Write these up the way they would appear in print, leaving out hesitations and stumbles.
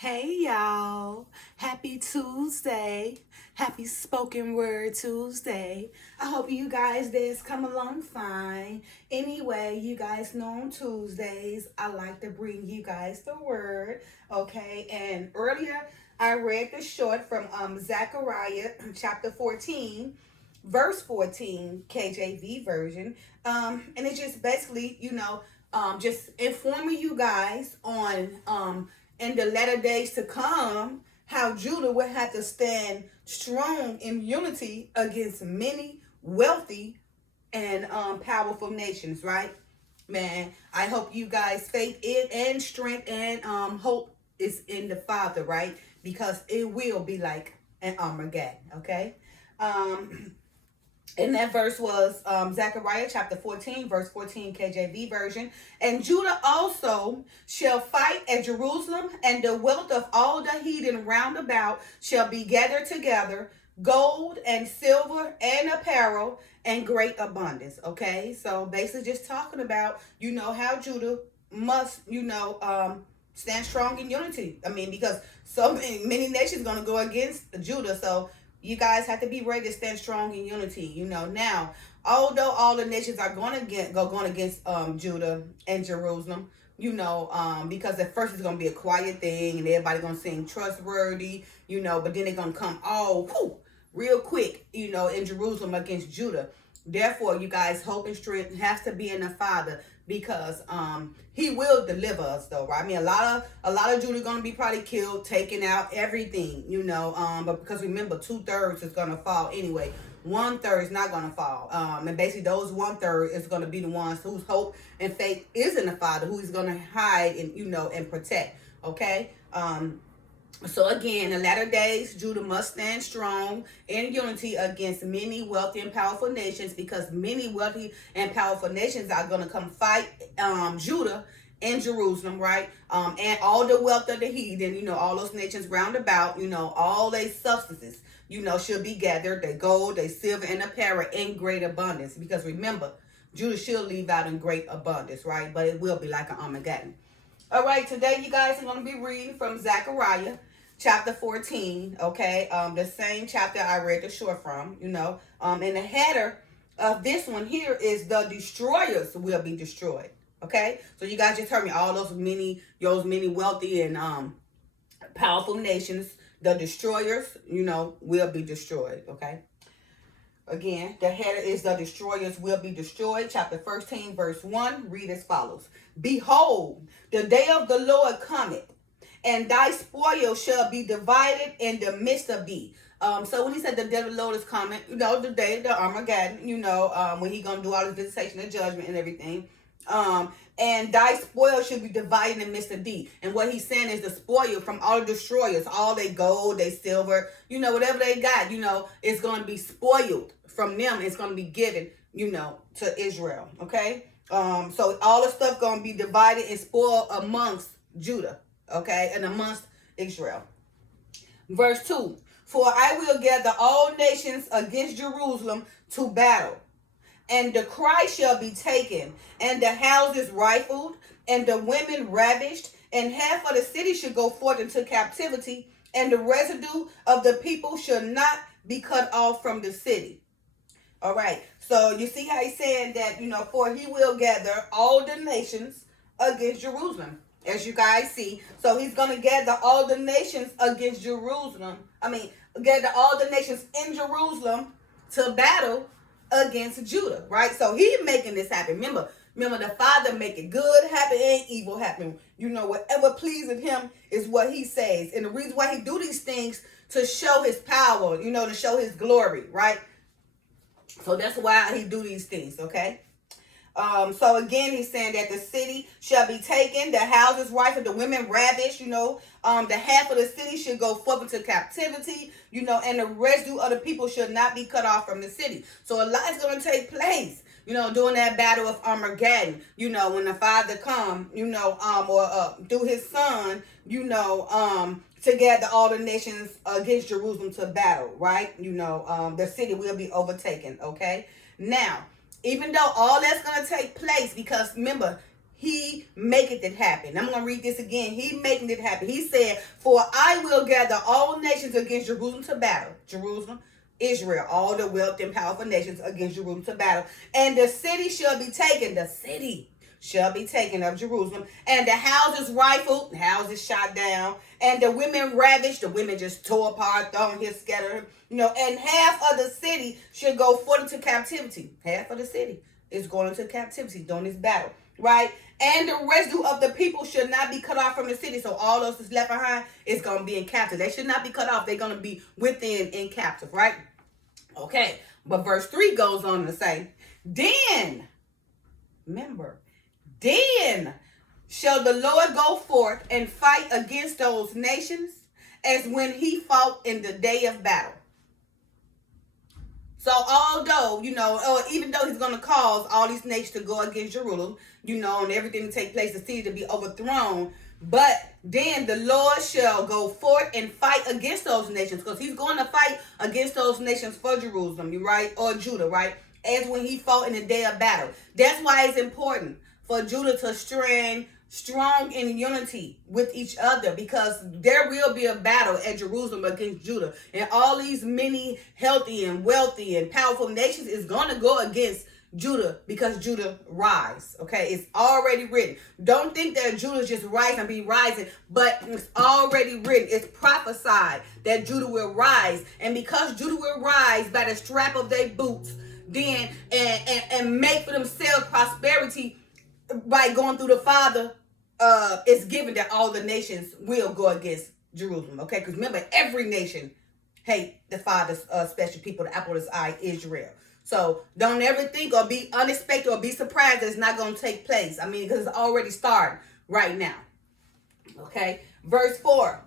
Hey y'all, happy Tuesday, happy spoken word Tuesday. I hope you guys this come along fine. Anyway, you guys know on Tuesdays I like to bring you guys the word, okay? And earlier I read the short from Zechariah chapter 14 verse 14 KJV version. And it's just basically, just informing you guys on in the latter days to come, how Judah would have to stand strong in unity against many wealthy and powerful nations, right? Man, I hope you guys faith in and strength and hope is in the Father, right? Because it will be like an Armageddon, okay? Um, and that verse was Zechariah chapter 14, verse 14, KJV version. And Judah also shall fight at Jerusalem, and the wealth of all the heathen round about shall be gathered together, gold and silver and apparel and great abundance. Okay, so basically just talking about, how Judah must, stand strong in unity. I mean, because so many nations going to go against Judah. So you guys have to be ready to stand strong in unity. Now, although all the nations are going against Judah and Jerusalem, because at first it's going to be a quiet thing and everybody going to sing trustworthy, but then they're going to come all real quick, in Jerusalem against Judah. Therefore, you guys, hope and strength has to be in the Father, because he will deliver us, though, right? I mean, a lot of Judah going to be probably killed, taken out, everything, but because remember, 2/3 is going to fall anyway. 1/3 is not going to fall, and basically those 1/3 is going to be the ones whose hope and faith is in the Father, who he's going to hide and and protect. Okay. So again, in the latter days, Judah must stand strong in unity against many wealthy and powerful nations, because many wealthy and powerful nations are going to come fight Judah and Jerusalem, right? And all the wealth of the heathen, all those nations round about, all their substances, should be gathered, their gold, their silver, and apparel in great abundance. Because remember, Judah should leave out in great abundance, right? But it will be like an Armageddon. All right, today you guys are going to be reading from Zechariah chapter 14, okay? The same chapter I read the short from, and the header of this one here is the destroyers will be destroyed, okay? So you guys just heard me, all those many wealthy and powerful nations, the destroyers, will be destroyed, okay? Again, the header is the destroyers will be destroyed. Chapter 13, verse 1, read as follows. Behold, the day of the Lord cometh, and thy spoil shall be divided in the midst of thee. So when he said the day of the Lord is coming, the day of the Armageddon, when he gonna do all his visitation and judgment and everything. And thy spoil should be divided in the midst of thee. And what he's saying is the spoil from all the destroyers, all they gold, they silver, whatever they got, it's gonna be spoiled from them. It's gonna be given, to Israel. Okay. So all the stuff gonna be divided and spoiled amongst Judah. Okay, and amongst Israel. Verse 2. For I will gather all nations against Jerusalem to battle, and the cry shall be taken, and the houses rifled, and the women ravished, and half of the city should go forth into captivity, and the residue of the people shall not be cut off from the city. All right, so you see how he's saying that, for he will gather all the nations against Jerusalem. As you guys see, so he's going to gather all the nations against Jerusalem. Gather all the nations in Jerusalem to battle against Judah, right? So he's making this happen. Remember, the Father making good happen and evil happen. Whatever pleases him is what he says. And the reason why he do these things to show his power, to show his glory, right? So that's why he do these things, okay? So again, he's saying that the city shall be taken, the houses rifled, the women ravished, the half of the city should go forth into captivity, and the residue of the people should not be cut off from the city. So a lot is going to take place, during that battle of Armageddon, when the Father come, or through his Son, to gather all the nations against Jerusalem to battle, right? The city will be overtaken, okay? Now, even though all that's going to take place, because remember, he maketh it happen. I'm going to read this again. He making it happen. He said, for I will gather all nations against Jerusalem to battle. Jerusalem, Israel, all the wealth and powerful nations against Jerusalem to battle. And the city shall be taken. The city shall be taken of Jerusalem. And the houses rifled, the houses shot down. And the women ravished, the women just tore apart, thrown here, scattered. And half of the city should go forth into captivity. Half of the city is going into captivity during this battle, right? And the residue of the people should not be cut off from the city. So all those that's left behind is going to be in captive. They should not be cut off. They're going to be within in captive, right? Okay, but verse 3 goes on to say, then, remember, then shall the Lord go forth and fight against those nations as when he fought in the day of battle. So although, or even though he's going to cause all these nations to go against Jerusalem, and everything to take place, the city to be overthrown, but then the Lord shall go forth and fight against those nations, because he's going to fight against those nations for Jerusalem, right? Or Judah, right? As when he fought in the day of battle. That's why it's important for Judah to stand strong in unity with each other, because there will be a battle at Jerusalem against Judah, and all these many healthy and wealthy and powerful nations is going to go against Judah, because Judah rise. Okay, it's already written. Don't think that Judah just rise and be rising, but it's already written. It's prophesied that Judah will rise, and because Judah will rise by the strap of their boots, then and make for themselves prosperity by going through the Father, it's given that all the nations will go against Jerusalem. Okay, because remember, every nation hate the Father's special people, the apple of his eye, Israel. So don't ever think or be unexpected or be surprised that it's not going to take place. I mean, because it's already started right now. Okay, verse 4.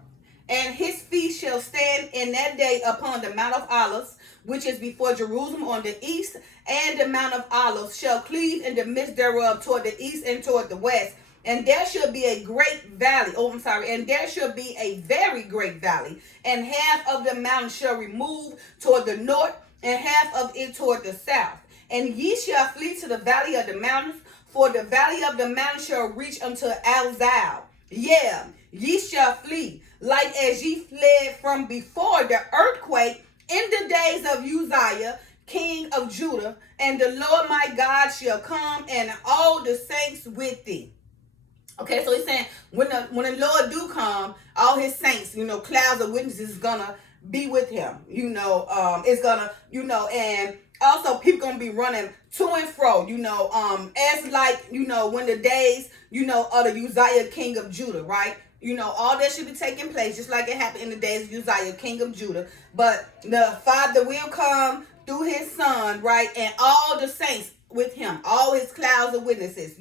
And his feet shall stand in that day upon the Mount of Olives, which is before Jerusalem on the east, and the Mount of Olives shall cleave in the midst thereof toward the east and toward the west. And there shall be a great valley. And there shall be a very great valley. And half of the mountain shall remove toward the north, and half of it toward the south. And ye shall flee to the valley of the mountains, for the valley of the mountains shall reach unto Alzal. Yeah, ye shall flee, like as ye fled from before the earthquake in the days of Uzziah, king of Judah. And the Lord my God shall come, and all the saints with thee. Okay, so he's saying when the Lord do come, all his saints, clouds of witnesses is gonna be with him. It's gonna, and also people gonna be running to and fro, as like, when the days, of the Uzziah, king of Judah, right? All that should be taking place just like it happened in the days of Uzziah, king of Judah. But the Father will come through his son, right? And all the saints with him, all his clouds of witnesses,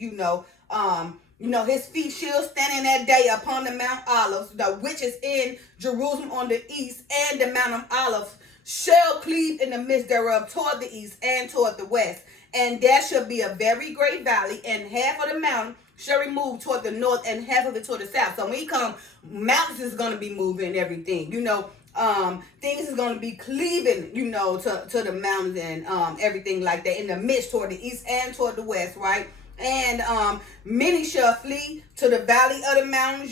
his feet shall stand in that day upon the Mount Olives, which is in Jerusalem on the east, and the Mount of Olives shall cleave in the midst thereof toward the east and toward the west. And there shall be a very great valley, and half of the mountain shall remove toward the north, and half of it toward the south. So when he come, mountains is going to be moving and everything. Things is going to be cleaving, to the mountains and everything like that in the midst toward the east and toward the west, right? And many shall flee to the valley of the mountains,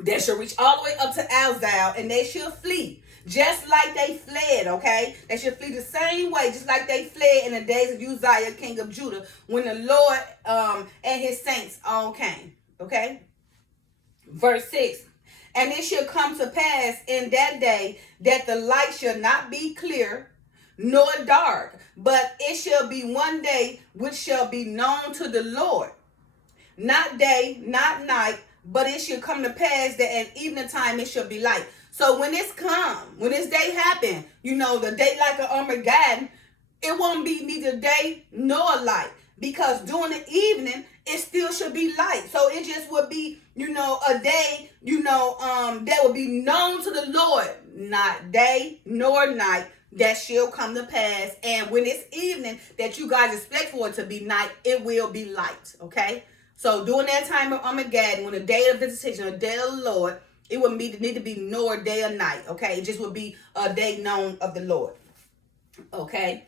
they shall reach all the way up to Alzal, and they shall flee just like they fled, okay? They shall flee the same way, just like they fled in the days of Uzziah, king of Judah, when the Lord and his saints all came, okay? Verse 6. And it shall come to pass in that day that the light shall not be clear, nor dark, but it shall be one day which shall be known to the Lord. Not day, not night, but it shall come to pass that at evening time it shall be light. So when this day happen, the day like an Armageddon, it won't be neither day nor light, because during the evening it still should be light. So it just would be, a day, that will be known to the Lord, not day nor night, that shall come to pass. And when it's evening that you guys expect for it to be night, it will be light. Okay, so during that time of Armageddon, when the day of visitation, the day of the Lord, it wouldn't need to be nor day or night. Okay, it just would be a day known of the Lord. Okay,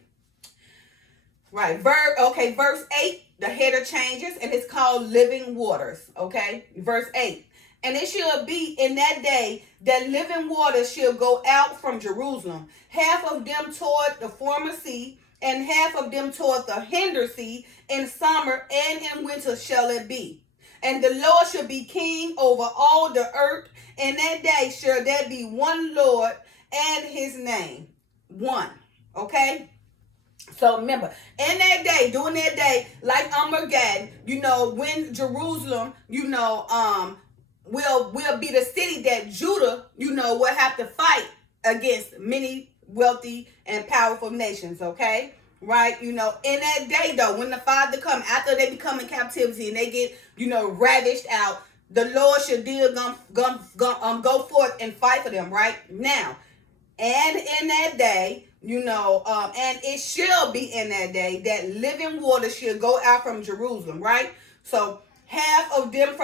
right. Verse 8. The header changes, and it's called living waters. Okay, verse 8. And it shall be in that day that living waters shall go out from Jerusalem, half of them toward the former sea, and half of them toward the hinder sea. In summer and in winter shall it be. And the Lord shall be king over all the earth. In that day shall there be one Lord, and his name one. Okay? So remember, in that day, during that day, like Armageddon, when Jerusalem, will be the city that Judah, will have to fight against many wealthy and powerful nations, okay? Right? In that day, though, when the Father come, after they become in captivity and they get, ravished out, the Lord should go forth and fight for them, right? Now, and in that day, and it shall be in that day that living water shall go out from Jerusalem, right? So half of them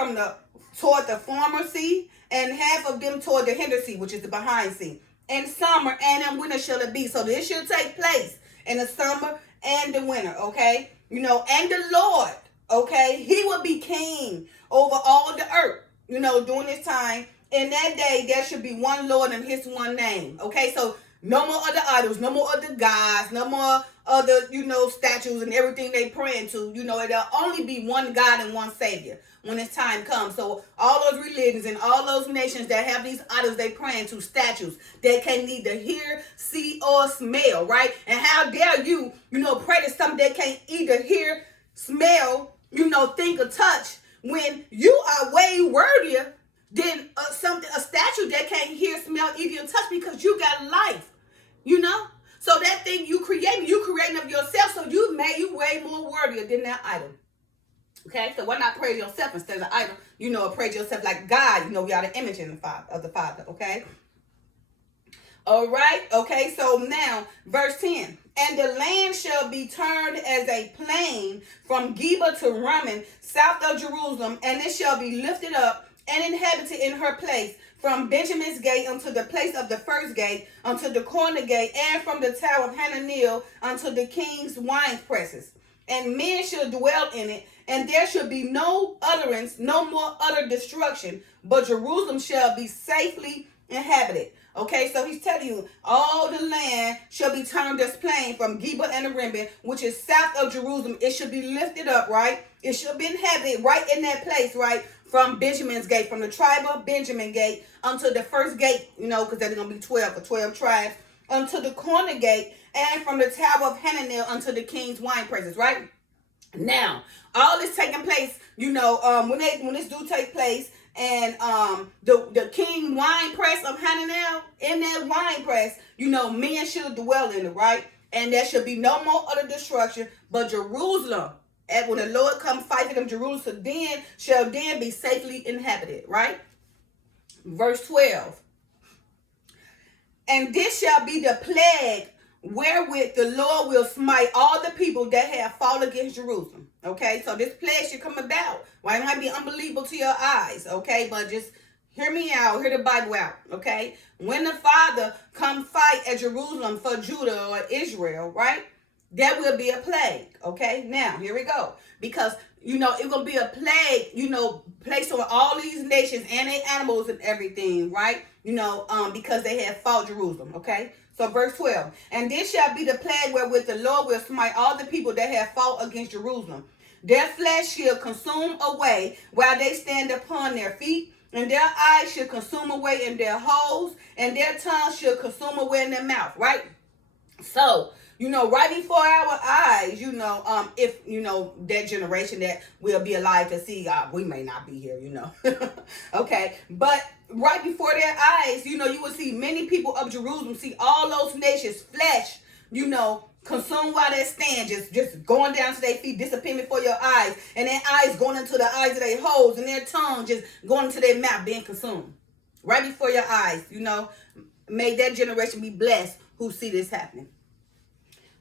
toward the former sea, and half of them toward the hinder sea, which is the behind sea. In summer and in winter shall it be. So this shall take place in the summer and the winter, okay? And the Lord, okay, he will be king over all the earth, during this time. In that day, there should be one Lord and his one name. Okay, so no more other idols, no more other gods, no more other, statues and everything they praying to. It'll only be one God and one Savior when it's time comes. So all those religions and all those nations that have these idols they praying to, statues, they can neither hear, see, or smell, right? And how dare you, pray to something they can't either hear, smell, think or touch, when you are way worthier than a statue that can't hear, smell, eat, or touch, because you got life, So that thing you creating of yourself, so you way more worthier than that idol. Okay, so why not praise yourself instead of idol? Praise yourself like God. We are the image of the Father. Okay. All right. Okay. So now, verse 10. And the land shall be turned as a plain from Geba to Rimmon, south of Jerusalem, and it shall be lifted up and inhabited in her place, from Benjamin's gate unto the place of the first gate, unto the corner gate, and from the tower of Hananel unto the king's wine presses. And men shall dwell in it, and there shall be no utterance, no more utter destruction, but Jerusalem shall be safely inhabited. Okay, so he's telling you, all the land shall be turned as plain from Geba and Rimmon, which is south of Jerusalem. It should be lifted up, right? It should be inhabited right in that place, right? From Benjamin's gate, from the tribe of Benjamin gate unto the first gate, because there's going to be 12 tribes, unto the corner gate, and from the tower of Hananel unto the king's wine presses, right? Now, all this taking place, when this do take place, and the king wine press of Hananel, in that wine press, men should dwell in it, right? And there should be no more utter destruction, but Jerusalem, and when the Lord come fight for them, Jerusalem shall be safely inhabited, right? Verse 12. And this shall be the plague wherewith the Lord will smite all the people that have fought against Jerusalem. Okay, so this plague should come about. Well, it might be unbelievable to your eyes, okay, but just hear me out, hear the Bible out, okay? When the Father come fight at Jerusalem for Judah or Israel, right? There will be a plague, okay? Now, here we go. Because, it will be a plague, placed on all these nations and their animals and everything, right? Because they have fought Jerusalem, okay? So verse 12. And this shall be the plague wherewith the Lord will smite all the people that have fought against Jerusalem. Their flesh shall consume away while they stand upon their feet, and their eyes shall consume away in their holes, and their tongue shall consume away in their mouth, right? So, right before our eyes, if, that generation that will be alive to see, we may not be here, okay, but right before their eyes, you will see many people of Jerusalem, see all those nations, flesh, consumed while they stand, just going down to their feet, disappearing before your eyes, and their eyes going into the eyes of their holes, and their tongue just going into their mouth, being consumed. Right before your eyes, may that generation be blessed who see this happening.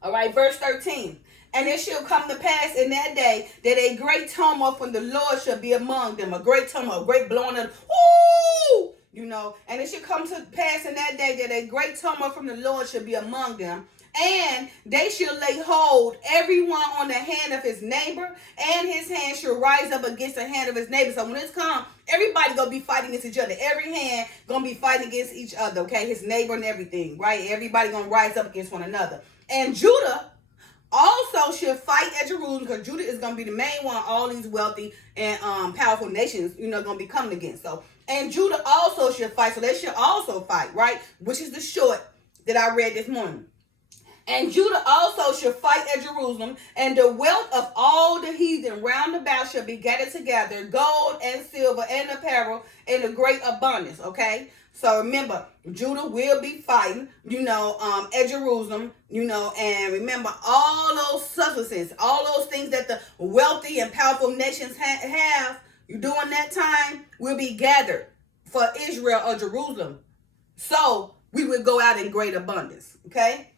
All right, verse 13. And it shall come to pass in that day that a great tumult from the Lord shall be among them. A great tumult, a great blowing of, woo! And it shall come to pass in that day that a great tumult from the Lord shall be among them. And they shall lay hold everyone on the hand of his neighbor, and his hand shall rise up against the hand of his neighbor. So when it's come, everybody gonna be fighting against each other. Every hand gonna be fighting against each other, okay? His neighbor and everything, right? Everybody gonna rise up against one another. And Judah also should fight at Jerusalem, because Judah is going to be the main one all these wealthy and powerful nations, going to be coming against. So, and Judah also should fight, so they should also fight, right? Which is the short that I read this morning. And Judah also should fight at Jerusalem, and the wealth of all the heathen round about shall be gathered together, gold and silver and apparel in a great abundance, okay? So remember, Judah will be fighting, at Jerusalem, and remember all those substances, all those things that the wealthy and powerful nations have during that time will be gathered for Israel or Jerusalem. So we would go out in great abundance, okay?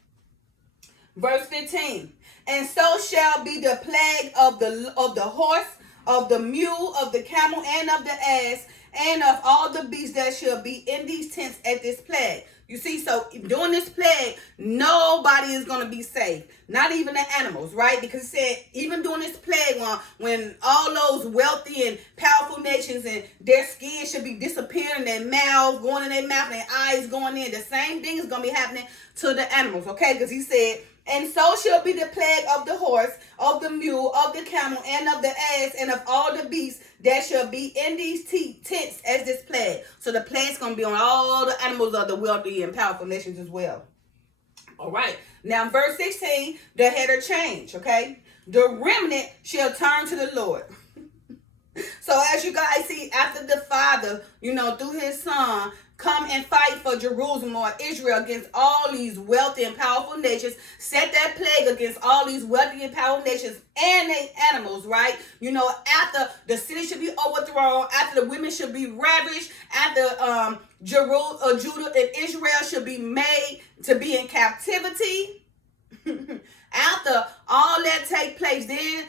Verse 15, and so shall be the plague of the horse, of the mule, of the camel, and of the ass, and of all the beasts that shall be in these tents at this plague. You see, so during this plague, nobody is going to be safe. Not even the animals, right? Because it said, even during this plague, when all those wealthy and powerful nations and their skin should be disappearing, their mouths going in their mouth, and their eyes going in, the same thing is going to be happening to the animals, okay? Because he said, and so shall be the plague of the horse, of the mule, of the camel, and of the ass, and of all the beasts that shall be in these tents as this plague. So the plague's going to be on all the animals of the wealthy and powerful nations as well. All right. Now, verse 16, the header change, okay? The remnant shall turn to the Lord. So as you guys see, after the Father, through his Son, come and fight for Jerusalem or Israel against all these wealthy and powerful nations, set that plague against all these wealthy and powerful nations and their animals, right? After the city should be overthrown, after the women should be ravished, after Judah and Israel should be made to be in captivity. After all that take place, then,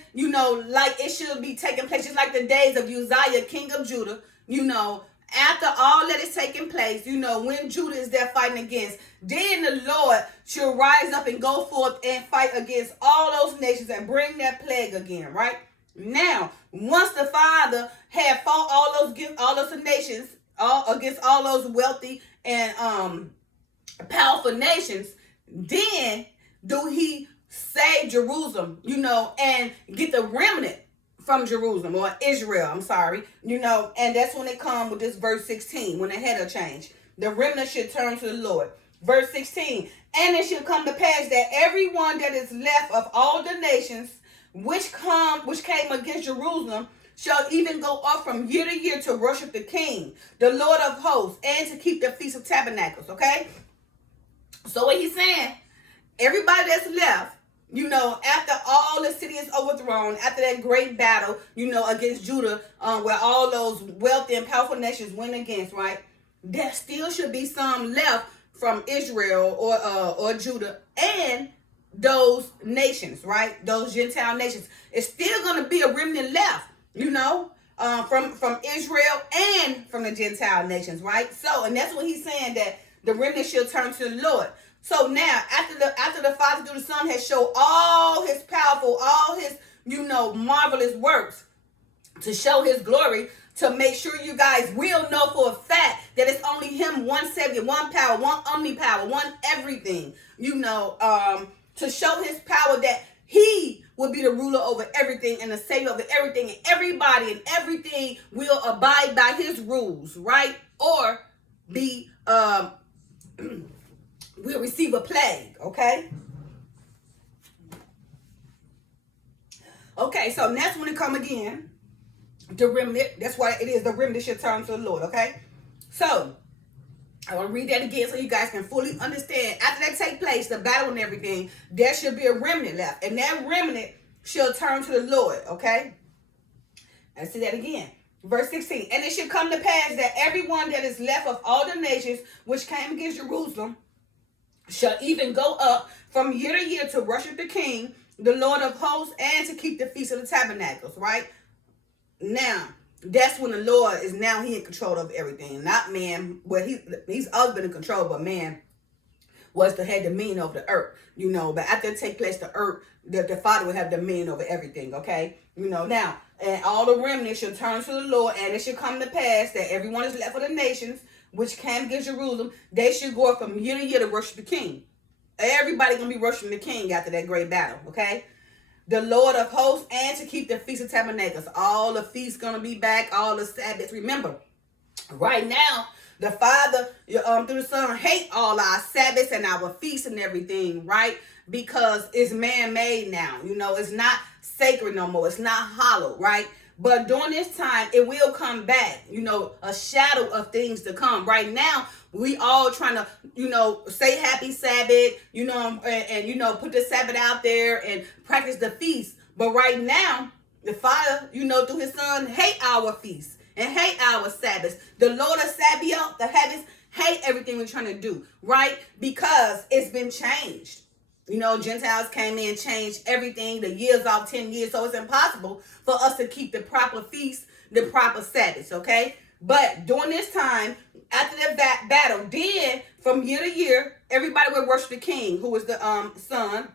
like it should be taking place, just like the days of Uzziah, king of Judah, after all that is taking place, when Judah is there fighting against, then the Lord shall rise up and go forth and fight against all those nations and bring that plague again, right? Now, once the Father had fought all those nations, against all those wealthy and powerful nations, then do he save Jerusalem, and get the remnant from Jerusalem, or Israel, I'm sorry, and that's when it comes with this verse 16, when the header change. The remnant should turn to the Lord. Verse 16, and it shall come to pass that everyone that is left of all the nations which came against Jerusalem shall even go up from year to year to worship the King, the Lord of hosts, and to keep the Feast of Tabernacles, okay? So what he's saying, everybody that's left, after all the city is overthrown, after that great battle, against Judah, where all those wealthy and powerful nations went against, right? There still should be some left from Israel or Judah and those nations, right? Those Gentile nations. It's still going to be a remnant left, from Israel and from the Gentile nations, right? So, and that's what he's saying, that the remnant shall turn to the Lord. So now, after the Father through the Son has showed all his powerful, all his, marvelous works to show his glory, to make sure you guys will know for a fact that it's only him, one Savior, one power, one omnipower, one everything, to show his power that he will be the ruler over everything and the Savior over everything, and everybody and everything will abide by his rules, right? Or be, will receive a plague, okay? Okay, so that's when it come again. The remnant, that's why it is the remnant should turn to the Lord, okay? So, I want to read that again so you guys can fully understand. After that take place, the battle and everything, there should be a remnant left. And that remnant shall turn to the Lord, okay? Let's see that again. Verse 16, and it should come to pass that everyone that is left of all the nations which came against Jerusalem shall even go up from year to year to worship the King, the Lord of hosts, and to keep the Feast of the Tabernacles, right? Now, that's when the Lord is he in control of everything, not man. Well, he's always been in control, but man was to have dominion over the earth, but after it take place, the earth, the Father would have dominion over everything, okay? Now, and all the remnants shall turn to the Lord, and it shall come to pass that everyone is left for the nations, which came against Jerusalem, they should go up from year to year to worship the King. Everybody gonna be worshiping the King after that great battle, okay? The Lord of hosts, and to keep the Feast of Tabernacles. All the feasts gonna be back, all the Sabbaths. Remember, right now, the Father, through the Son, hate all our Sabbaths and our feasts and everything, right? Because it's man-made now. It's not sacred no more. It's not hollow, right? But during this time, it will come back, a shadow of things to come. Right now, we all trying to, say happy Sabbath, and put the Sabbath out there and practice the feast. But right now, the Father, through his Son, hate our feasts and hate our Sabbaths. The Lord of Sabaoth, the heavens, hate everything we're trying to do, right? Because it's been changed. Gentiles came in and changed everything, the years off 10 years, so it's impossible for us to keep the proper feast, the proper Sabbaths, okay? But during this time, after the battle, then from year to year, everybody would worship the King, who was the Son,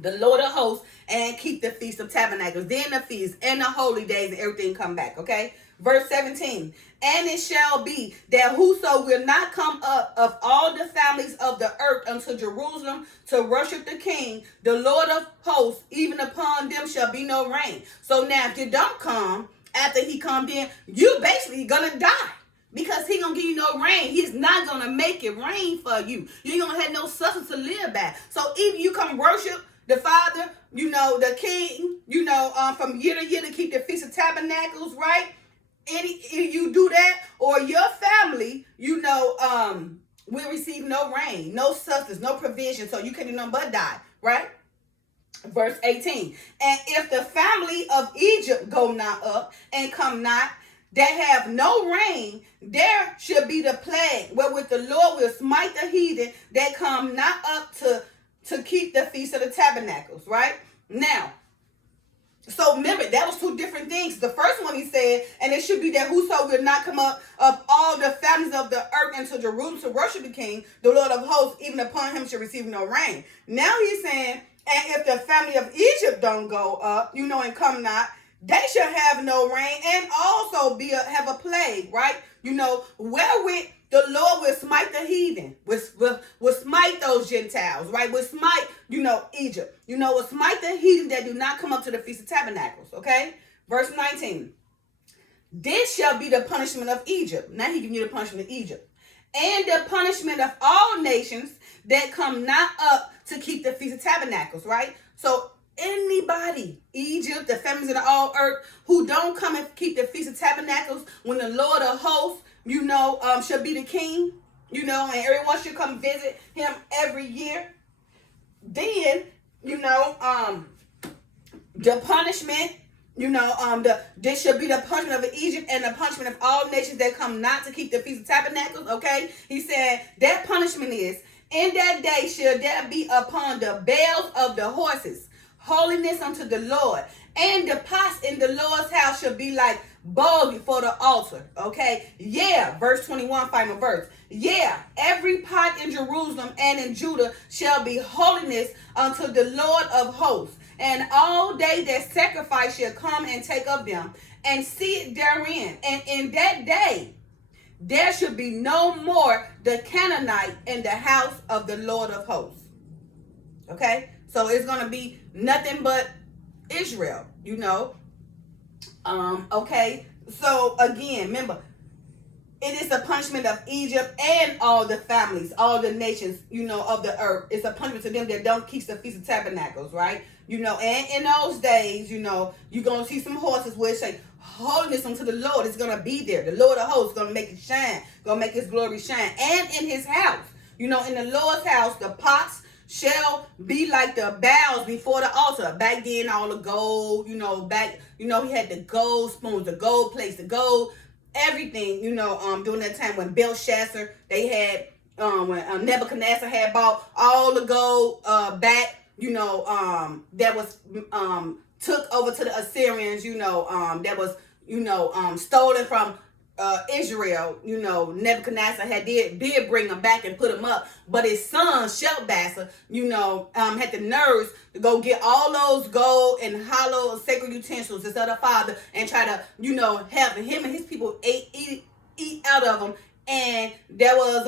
the Lord of hosts, and keep the Feast of Tabernacles. Then the feast and the holy days and everything come back, okay? Verse 17, and it shall be that whoso will not come up of all the families of the earth unto Jerusalem to worship the King, the Lord of hosts, even upon them shall be no rain. So now if you don't come, after he comes in, you basically gonna die. Because he gonna give you no rain. He's not gonna make it rain for you. You ain't gonna have no substance to live by. So either you come worship the Father, the King, from year to year to keep the Feast of Tabernacles, right? You do that, or your family, will receive no rain, no substance, no provision, so you can't do nothing but die, right? Verse 18, and if the family of Egypt go not up and come not, that have no rain, there should be the plague, wherewith the Lord will smite the heathen that come not up to keep the Feast of the Tabernacles, right? Now, so remember, that was two different things. The first one he said, and it should be that whoso will not come up of all the families of the earth into Jerusalem to worship the King, the Lord of hosts, even upon him shall receive no rain. Now he's saying, and if the family of Egypt don't go up, and come not, they shall have no rain and also have a plague, right? Wherewith the Lord will smite the heathen, will smite those Gentiles, right? Will smite, Egypt. Will smite the heathen that do not come up to the Feast of Tabernacles, okay? Verse 19. This shall be the punishment of Egypt. Now he giving you the punishment of Egypt. And the punishment of all nations that come not up to keep the Feast of Tabernacles, right? So anybody, Egypt, the families of the all earth, who don't come and keep the Feast of Tabernacles, when the Lord of hosts, should be the King, and everyone should come visit him every year. Then, the punishment, this should be the punishment of Egypt and the punishment of all nations that come not to keep the Feast of Tabernacles, okay? He said that punishment is, in that day shall there be upon the bells of the horses holiness unto the Lord, and the pots in the Lord's house shall be like bowls before the altar. Okay. Yeah. Verse 21, final verse. Yeah. Every pot in Jerusalem and in Judah shall be holiness unto the Lord of hosts. And all they that sacrifice shall come and take of them and sit therein. And in that day there should be no more the Canaanite in the house of the Lord of hosts. Okay. So it's going to be nothing but Israel, okay. So again, remember, it is the punishment of Egypt and all the families, all the nations, of the earth. It's a punishment to them that don't keep the Feast of Tabernacles, right? And in those days, you're going to see some horses where it say, holiness unto the Lord is going to be there. The Lord of hosts is going to make it shine, going to make his glory shine. And in his house, in the Lord's house, the pots shall be like the bowls before the altar. Back then, all the gold, he had the gold spoons, the gold plates, the gold, everything, during that time when Belshazzar, they had, when Nebuchadnezzar had bought all the gold back, that was took over to the Assyrians, that was, stolen from Israel, Nebuchadnezzar did bring him back and put him up, but his son Shelbassar, had the nerves to go get all those gold and hollow sacred utensils instead of father and try to, have him and his people eat out of them. And there was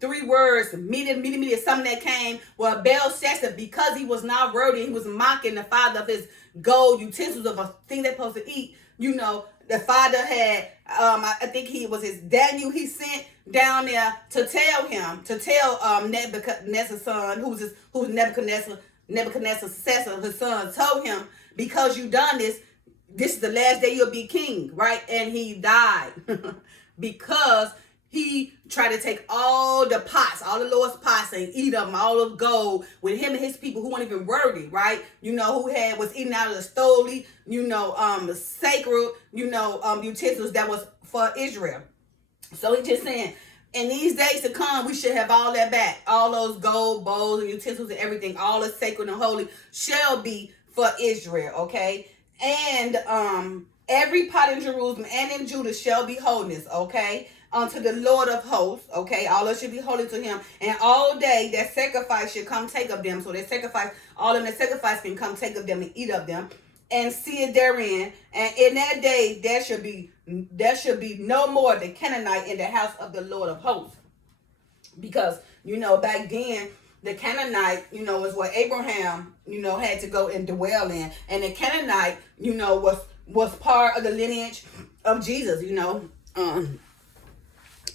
3 words, media, something that came. Well, Belshazzar, because he was not worthy, he was mocking the father of his gold utensils of a thing they're supposed to eat. The father had, I think he was his Daniel, he sent down there to tell Nebuchadnezzar's son, who's Nebuchadnezzar's successor, his son, told him, because you done this is the last day you'll be king, right? And he died because he tried to take all the pots, all the Lord's pots, and eat them, all of gold, with him and his people who weren't even worthy, right? Who was eating out of the stoli, sacred, utensils that was for Israel. So he's just saying, in these days to come, we should have all that back. All those gold bowls and utensils and everything, all the sacred and holy shall be for Israel, okay? And every pot in Jerusalem and in Judah shall be holiness, okay? Unto the Lord of hosts, okay? All of it should be holy to him. And all day that sacrifice should come take of them. So that sacrifice, all of the sacrifice can come take of them and eat of them and see it therein. And in that day there should be no more the Canaanite in the house of the Lord of hosts. Because, back then, the Canaanite, is what Abraham, had to go and dwell in. And the Canaanite, was part of the lineage of Jesus,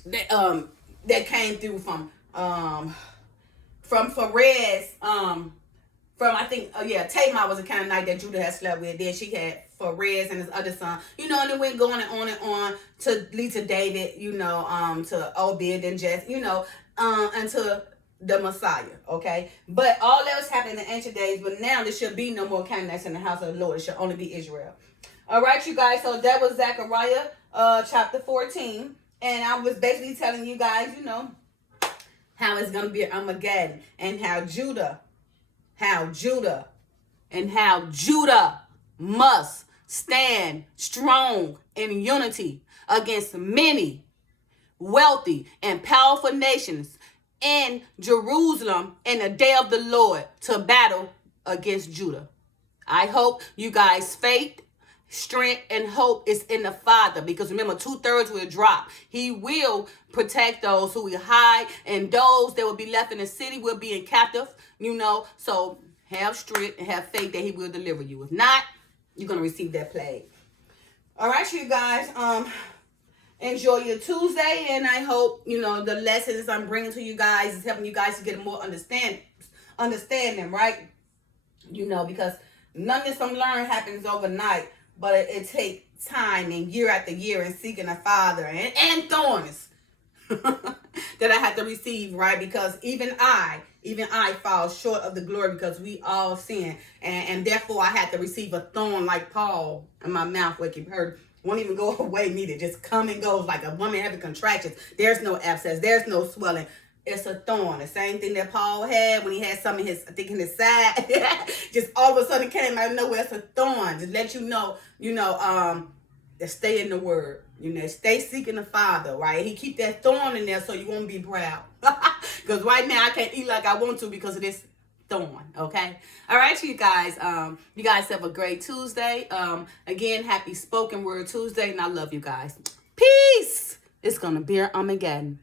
that came through from Perez, from I think Tamar was a Canaanite that Judah had slept with. Then she had Perez and his other son, and it went going and on to lead to David, to Obed and Jesse, until the Messiah, okay? But all that was happening in the ancient days, but now there should be no more Canaanites in the house of the Lord. It should only be Israel. All right, you guys, so that was Zechariah chapter 14. And I was basically telling you guys, how it's going to be Armageddon, and how Judah must stand strong in unity against many wealthy and powerful nations in Jerusalem in the day of the Lord to battle against Judah. I hope you guys' faith, strength, and hope is in the Father, because remember, 2/3 will drop. He will protect those who will hide, and those that will be left in the city will be in captive, so have strength and have faith that he will deliver you. If not, you're going to receive that plague. All right, you guys, enjoy your Tuesday, and I hope, the lessons I'm bringing to you guys is helping you guys to get more understanding, right? Because none of this I'm learning happens overnight. But it takes time and year after year and seeking a Father and thorns that I have to receive, right? Because even I fall short of the glory, because we all sin. And therefore I had to receive a thorn like Paul in my mouth, where it hurt. Won't even go away neither. Just come and goes like a woman having contractions. There's no abscess. There's no swelling. It's a thorn. The same thing that Paul had when he had some in his side. Just all of a sudden came out of nowhere. It's a thorn. Just let you know, to stay in the word. Stay seeking the Father, right? He keep that thorn in there so you won't be proud. Because right now I can't eat like I want to because of this thorn, okay? All right, you guys. You guys have a great Tuesday. Again, happy Spoken Word Tuesday, and I love you guys. Peace. It's going to be Armageddon.